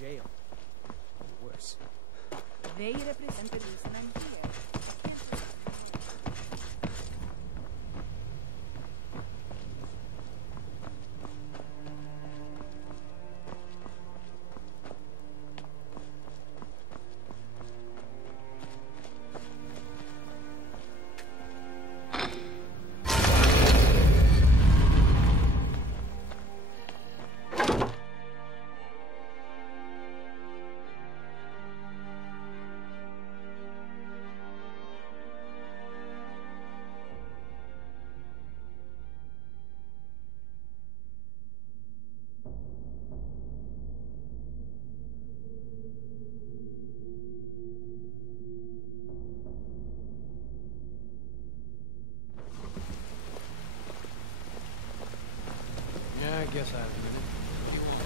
jail. Or worse. They represent the policemen here. I guess I have a minute. What do you want?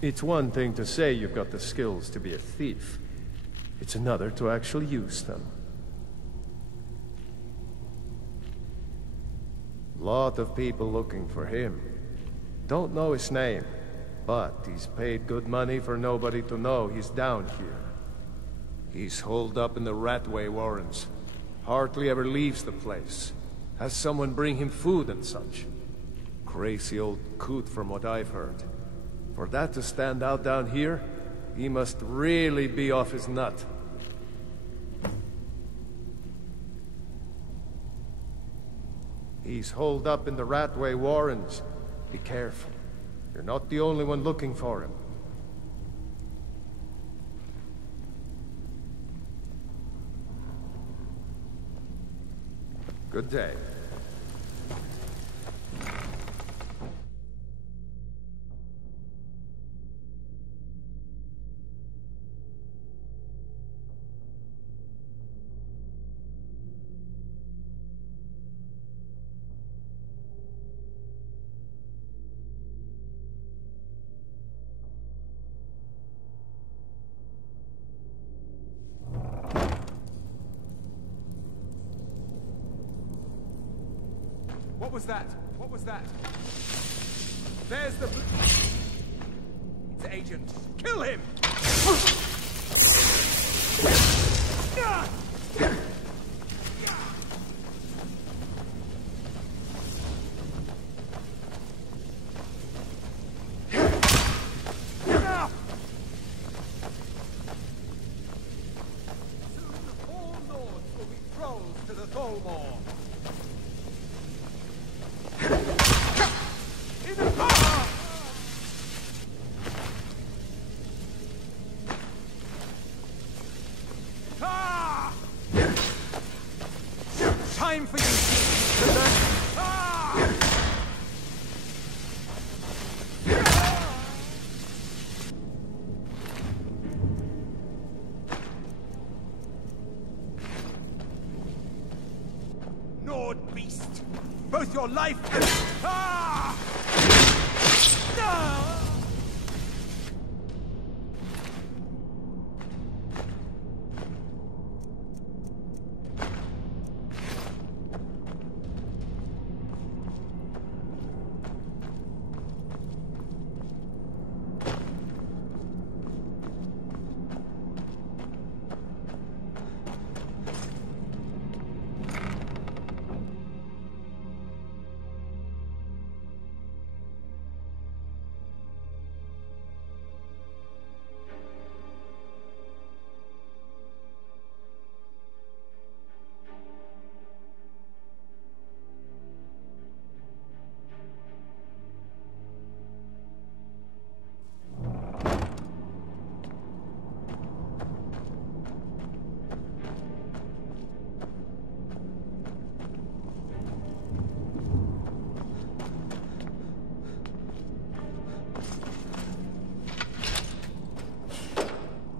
It's one thing to say you've got the skills to be a thief. It's another to actually use them. Lot of people looking for him. Don't know his name, but he's paid good money for nobody to know he's down here. He's holed up in the Ratway Warrens. Hardly ever leaves the place. Has someone bring him food and such. Crazy old coot from what I've heard. For that to stand out down here, he must really be off his nut. He's holed up in the Ratway Warrens. Be careful. You're not the only one looking for him. Good day. What was that? What was that? There's the... It's Agent. Kill him! Soon all lords will be trolls to the Tholmor. Time for you to learn. Nord beast, both your life and...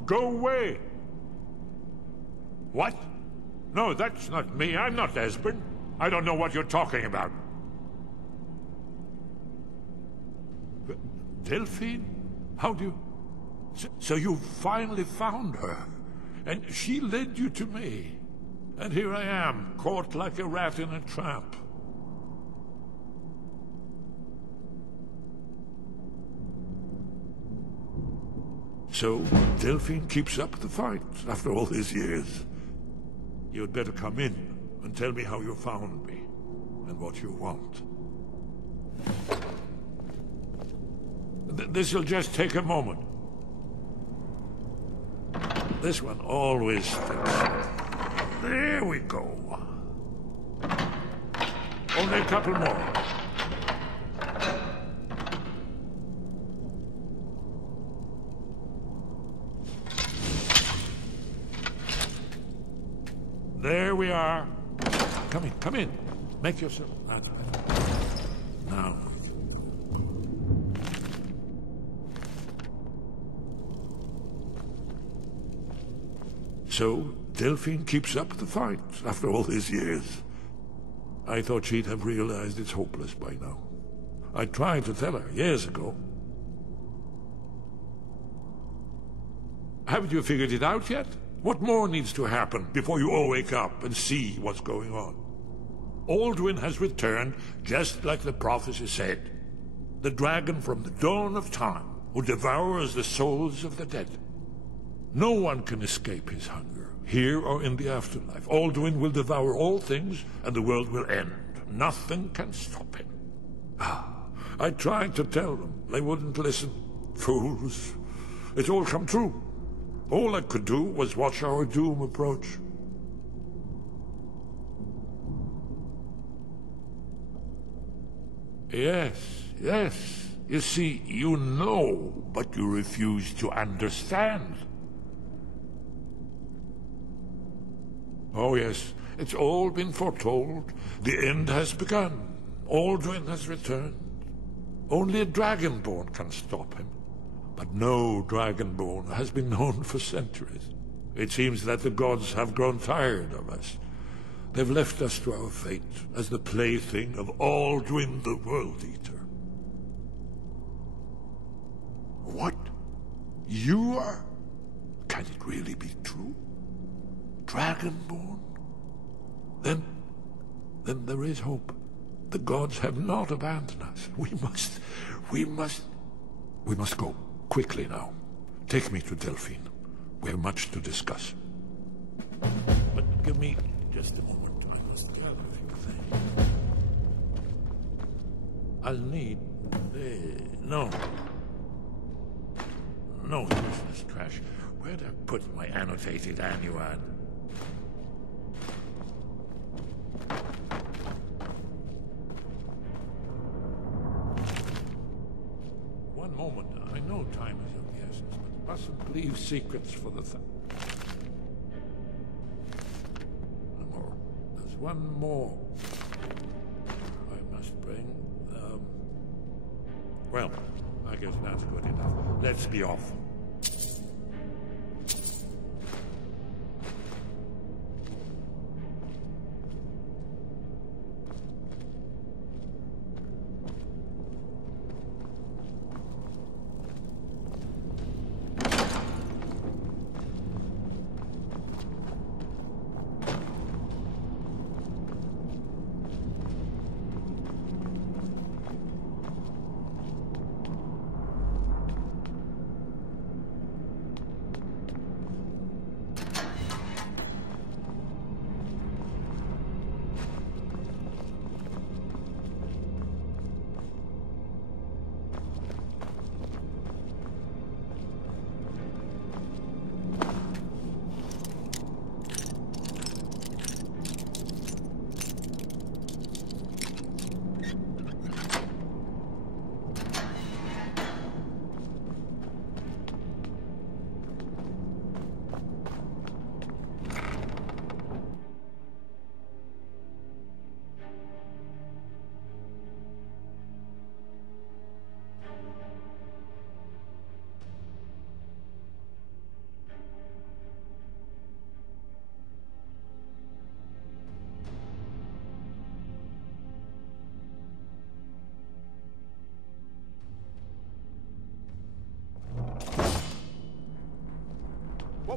Go away! What? No, that's not me. I'm not Esbern. I don't know what you're talking about. Delphine? How do you... So you finally found her, and she led you to me. And here I am, caught like a rat in a trap. So, Delphine keeps up the fight after all these years. You'd better come in and tell me how you found me, and what you want. This'll just take a moment. This one always sticks. There we go. Only a couple more. There we are. Come in, come in. Make yourself... That's better. Now. So, Delphine keeps up the fight after all these years. I thought she'd have realized it's hopeless by now. I tried to tell her years ago. Haven't you figured it out yet? What more needs to happen before you all wake up and see what's going on? Alduin has returned, just like the prophecy said. The dragon from the dawn of time, who devours the souls of the dead. No one can escape his hunger, here or in the afterlife. Alduin will devour all things, and the world will end. Nothing can stop him. I tried to tell them. They wouldn't listen. Fools. It's all come true. All I could do was watch our doom approach. Yes, yes. You see, you know, but you refuse to understand. Oh yes, it's all been foretold. The end has begun. Alduin has returned. Only a Dragonborn can stop him. But no Dragonborn has been known for centuries. It seems that the gods have grown tired of us. They've left us to our fate as the plaything of Alduin the World Eater. What? You are? Can it really be true? Dragonborn? Then there is hope. The gods have not abandoned us. We must go. Quickly now. Take me to Delphine. We have much to discuss. But give me just a moment. I must gather a few things. I'll need... no. No useless trash. Where'd I put my annotated annuad? One moment. I know time is of the essence, but mustn't leave secrets for the No more. There's one more I must bring. Well, I guess that's good enough. Let's be off.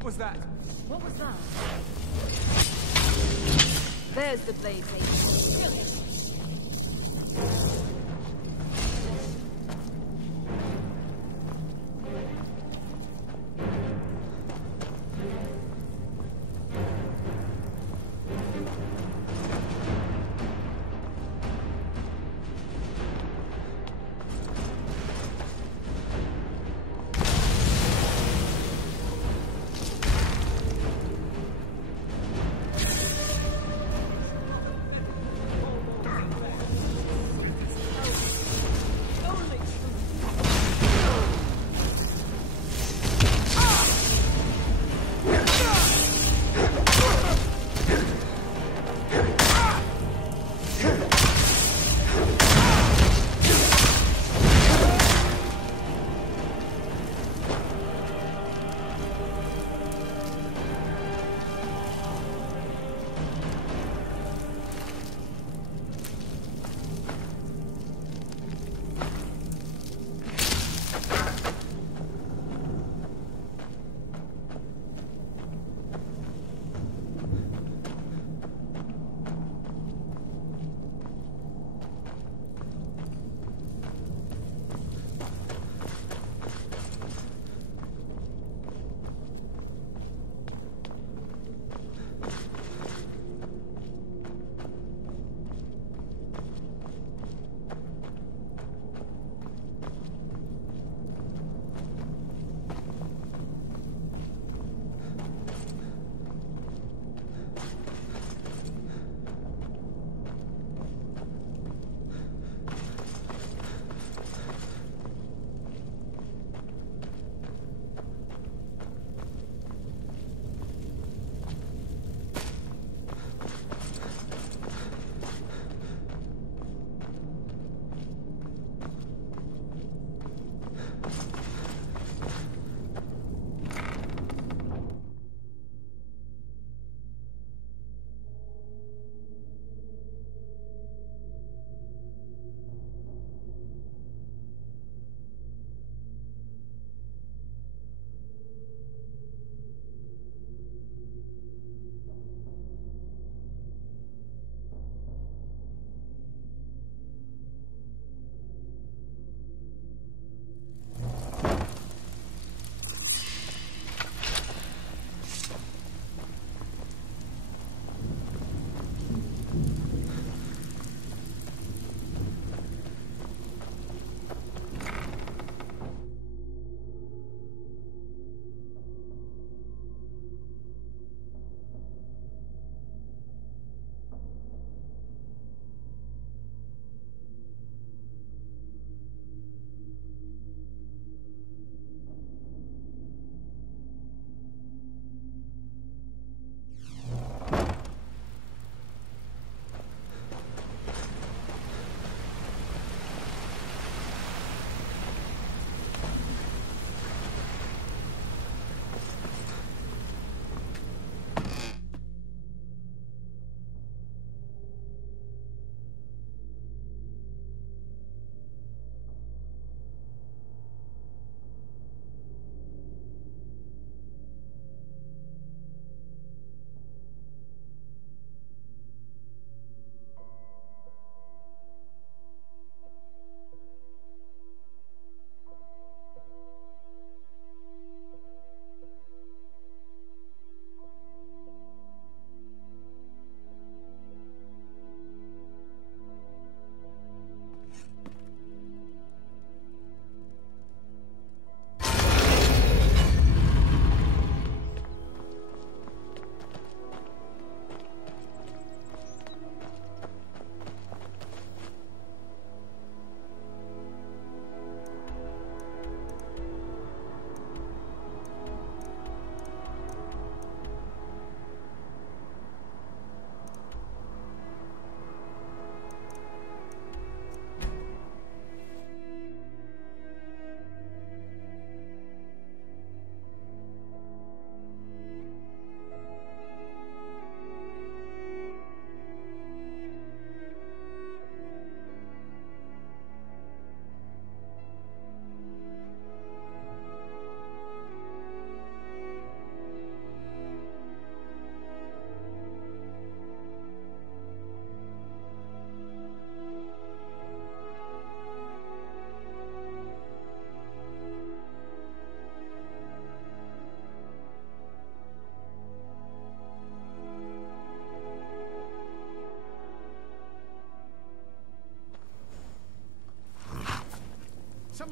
What was that? What was that? There's the blade lady.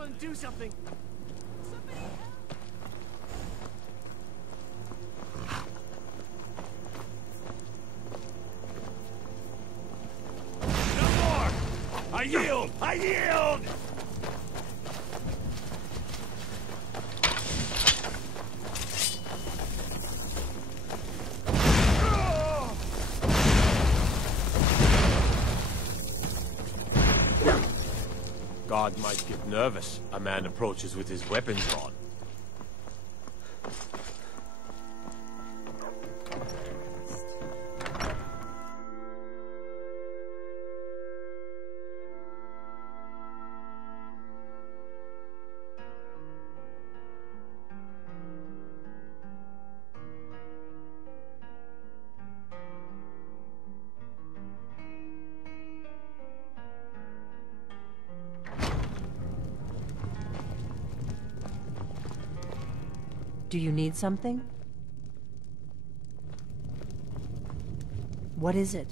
Someone do something! No more! I yield! I yield! Guard might get nervous. A man approaches with his weapon drawn. Do you need something? What is it?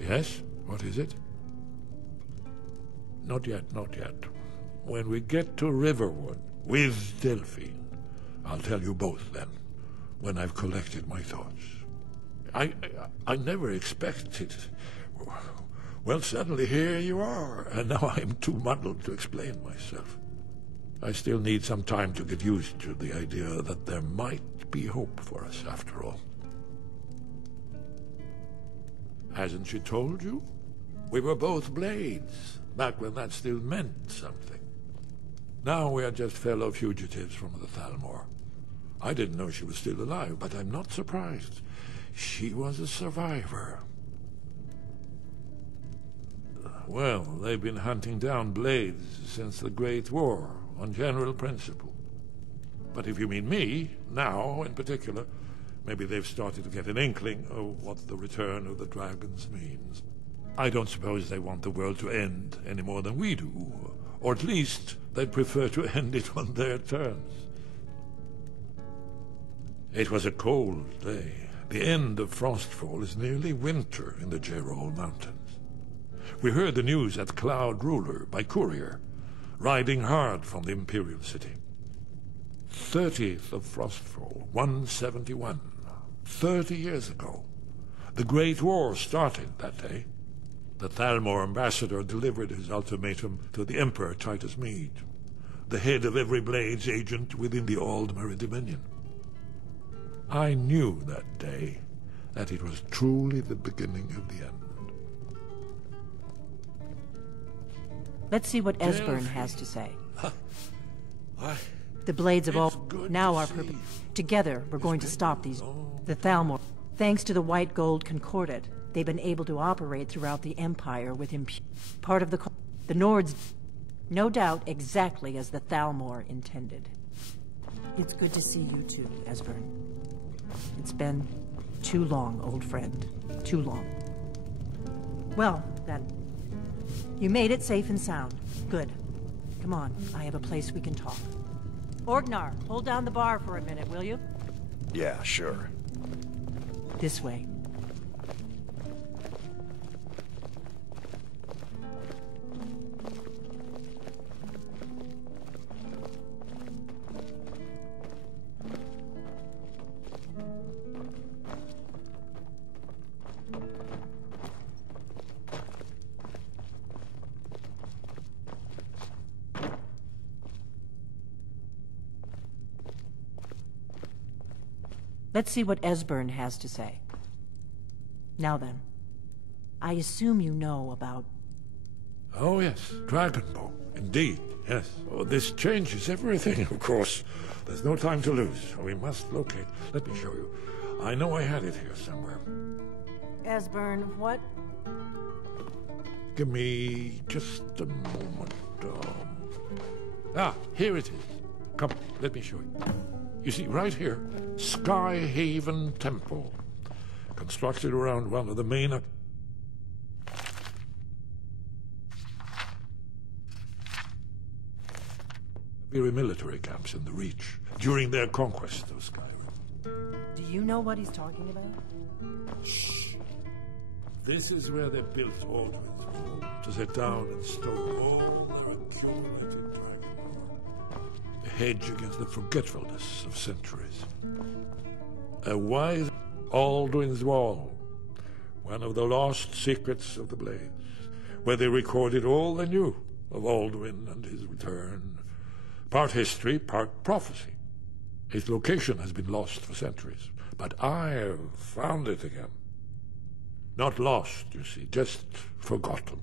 Yes? What is it? Not yet, not yet. When we get to Riverwood with Delphine, I'll tell you both then, when I've collected my thoughts. I never expected... Well, suddenly here you are, and now I'm too muddled to explain myself. I still need some time to get used to the idea that there might be hope for us after all. Hasn't she told you? We were both blades, back when that still meant something. Now we are just fellow fugitives from the Thalmor. I didn't know she was still alive, but I'm not surprised. She was a survivor. Well, they've been hunting down blades since the Great War, on general principle. But if you mean me, now in particular, maybe they've started to get an inkling of what the return of the dragons means. I don't suppose they want the world to end any more than we do, or at least they'd prefer to end it on their terms. It was a cold day. The end of Frostfall is nearly winter in the Gerol Mountains. We heard the news at Cloud Ruler by courier, riding hard from the Imperial City. 30th of Frostfall, 171. 30 years ago. The Great War started that day. The Thalmor ambassador delivered his ultimatum to the Emperor Titus Mede, the head of every Blades agent within the Aldmeri Dominion. I knew that day that it was truly the beginning of the end. Let's see what Esbern has to say. I... The Blades of all good now to are see purpose. you. Together, we're going to stop these. The Thalmor. Thanks to the White Gold Concordat, they've been able to operate throughout the Empire with part of the Nords. No doubt exactly as the Thalmor intended. It's good to see you too, Esbern. It's been too long, old friend. Too long. Well, then. You made it safe and sound. Good. Come on, I have a place we can talk. Orgnar, hold down the bar for a minute, will you? Yeah, sure. This way. Let's see what Esbern has to say. Now then, I assume you know about... Oh yes, Dragonbow. Indeed, yes. Oh, this changes everything, of course. There's no time to lose. We must locate. Let me show you. I know I had it here somewhere. Esbern, what? Give me just a moment. Here it is. Come, let me show you. You see, right here, Skyhaven Temple. Constructed around one of the main... military camps in the Reach during their conquest of Skyrim. Do you know what he's talking about? Shh. This is where they built Aldrin's Wall, to set down and stow all their accumulated dragon lore. A hedge against the forgetfulness of centuries. A wise Aldrin's Wall, one of the lost secrets of the Blades, where they recorded all they knew of Aldwin and his return. Part history, part prophecy. Its location has been lost for centuries, but I've found it again. Not lost, you see, just forgotten.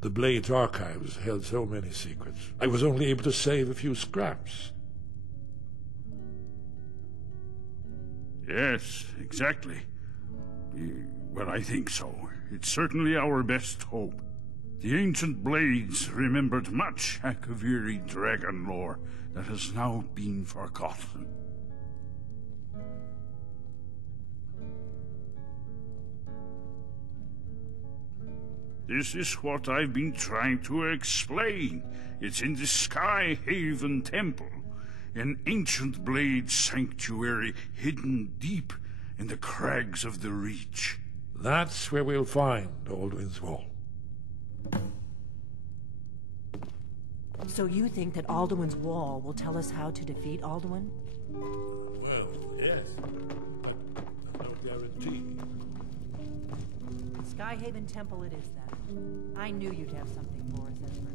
The Blade's archives held so many secrets. I was only able to save a few scraps. Yes, exactly. Well, I think so. It's certainly our best hope. The ancient Blades remembered much Akaviri dragon lore that has now been forgotten. This is what I've been trying to explain. It's in the Sky Haven Temple, an ancient blade sanctuary hidden deep in the crags of the Reach. That's where we'll find Aldrin's Wall. So you think that Alduin's Wall will tell us how to defeat Alduin? Well, yes, but no guarantee. Skyhaven Temple it is, then. I knew you'd have something for us, Ezra.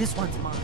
This one's mine.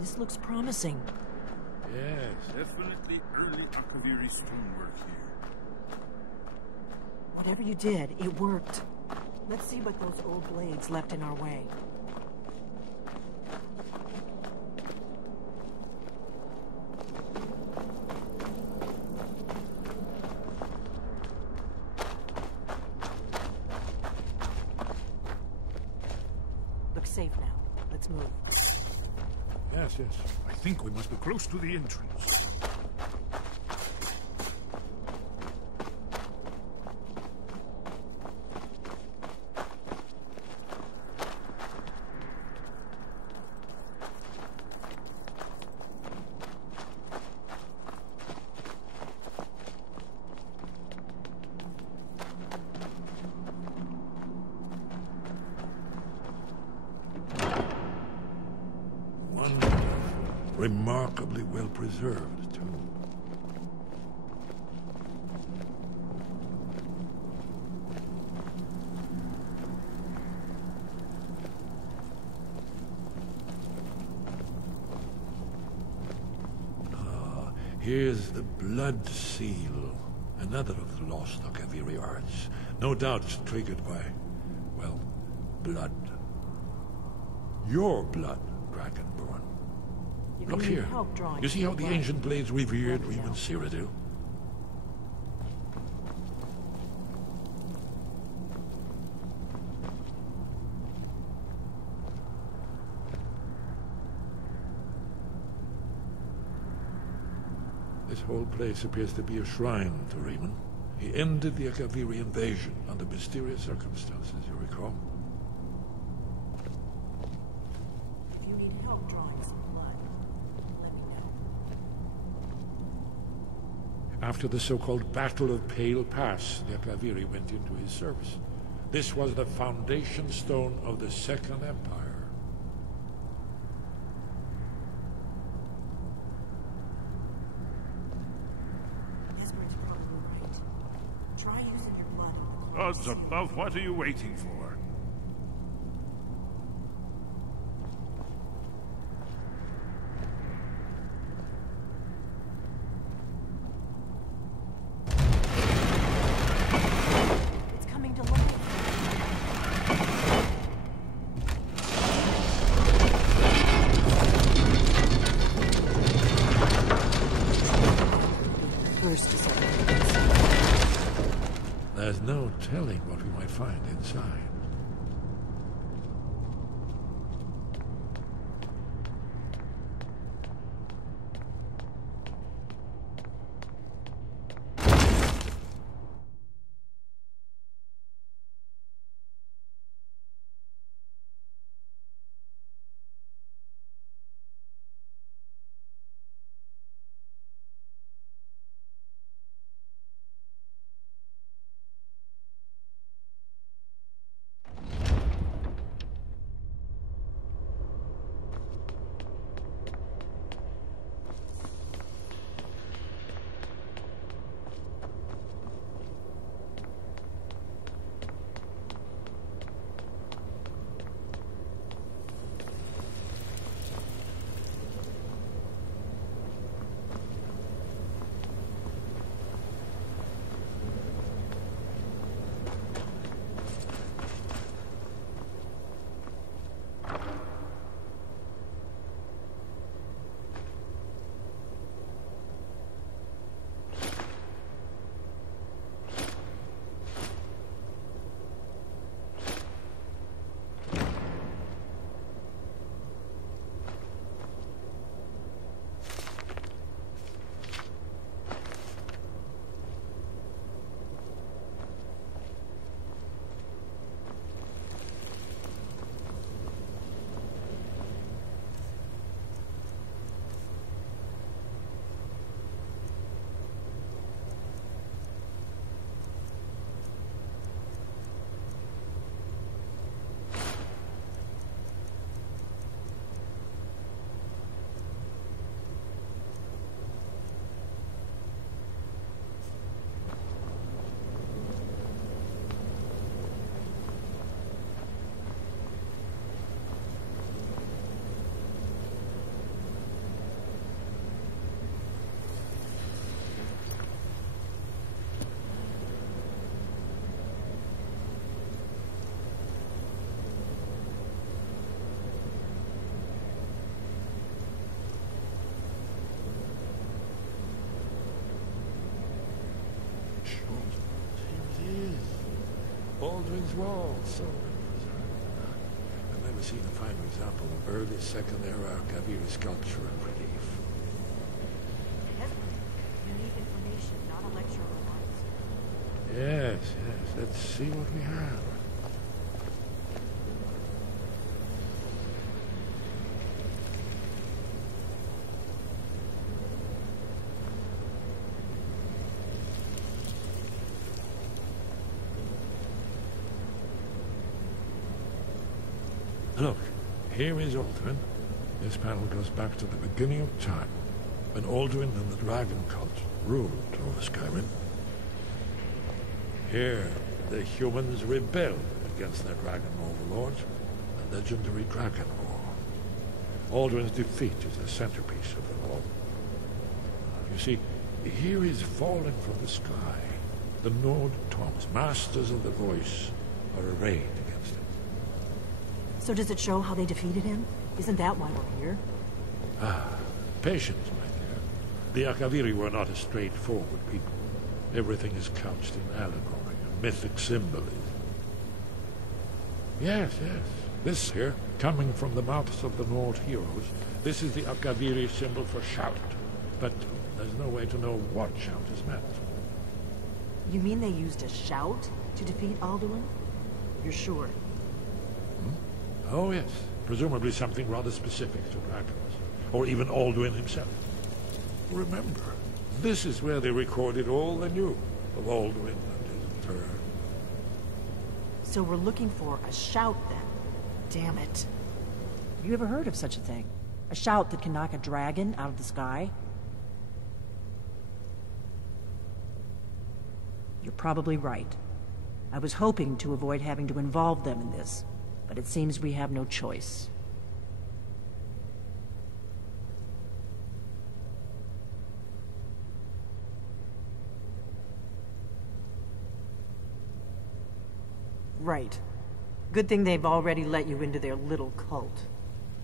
This looks promising. Yes, definitely early Akaviri stonework here. Whatever you did, it worked. Let's see what those old blades left in our way. Looks safe now. Let's move. Yes, yes. I think we must be close to the entrance. Remarkably well preserved, too. Ah, here's the blood seal Another of the lost Akaviri arts. No doubt it's triggered by, well, blood. Your blood, Dragonborn. If Look you need here. help drawing You see how your the blood, ancient blades revered let me even know. Cyrodiil? This whole place appears to be a shrine to Raymond. He ended the Akaviri invasion under mysterious circumstances, you recall? If you need help drawing some blood, let me know. After the so-called Battle of Pale Pass, the Akaviri went into his service. This was the foundation stone of the Second Empire. Hesper's probably right. Try using your blood in the Odds above, what are you waiting for? It's coming to look at first to separate. There's no telling what we might find inside. Baldwin's Wall, so I've never seen a finer example of early Second Era Akaviri sculpture and relief. Hesper, unique information, not a lecture or Yes, yes, let's see what we have. Look, here is Alduin. This panel goes back to the beginning of time, when Alduin and the Dragon Cult ruled over Skyrim. Here, the humans rebelled against their dragon overlords, the legendary Dragon War. Alduin's defeat is the centerpiece of it all. You see, here is falling from the sky, The Nord Toms, masters of the voice, are arrayed against him. So does it show how they defeated him? Isn't that why we're here? Patience, my dear. The Akaviri were not a straightforward people. Everything is couched in allegory and mythic symbolism. Yes. This here, coming from the mouths of the Nord heroes, this is the Akaviri symbol for shout. But there's no way to know what shout is meant. You mean they used a shout to defeat Alduin? You're sure? Oh, yes. Presumably something rather specific to dragons. Or even Alduin himself. Remember, this is where they recorded all they knew of Alduin and his return. So we're looking for a shout, then. Damn it. Have you ever heard of such a thing? A shout that can knock a dragon out of the sky? You're probably right. I was hoping to avoid having to involve them in this, but it seems we have no choice. Right. Good thing they've already let you into their little cult.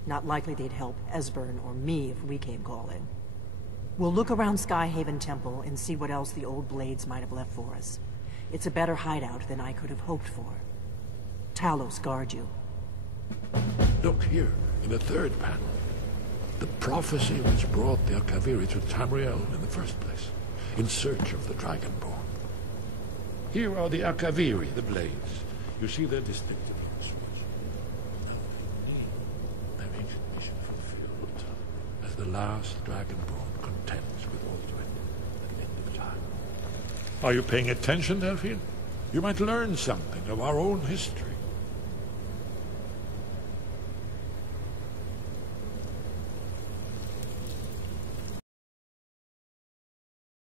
Not likely they'd help Esbern or me if we came calling. We'll look around Skyhaven Temple and see what else the old blades might have left for us. It's a better hideout than I could have hoped for. Talos guard you. Look here, in the third panel. The prophecy which brought the Akaviri to Tamriel in the first place, in search of the Dragonborn. Here are the Akaviri, the blades. You see their distinctive illustrations. Their ancient mission fulfilled, as the last Dragonborn contends with Alduin at the end of time. Are you paying attention, Delphine? You might learn something of our own history.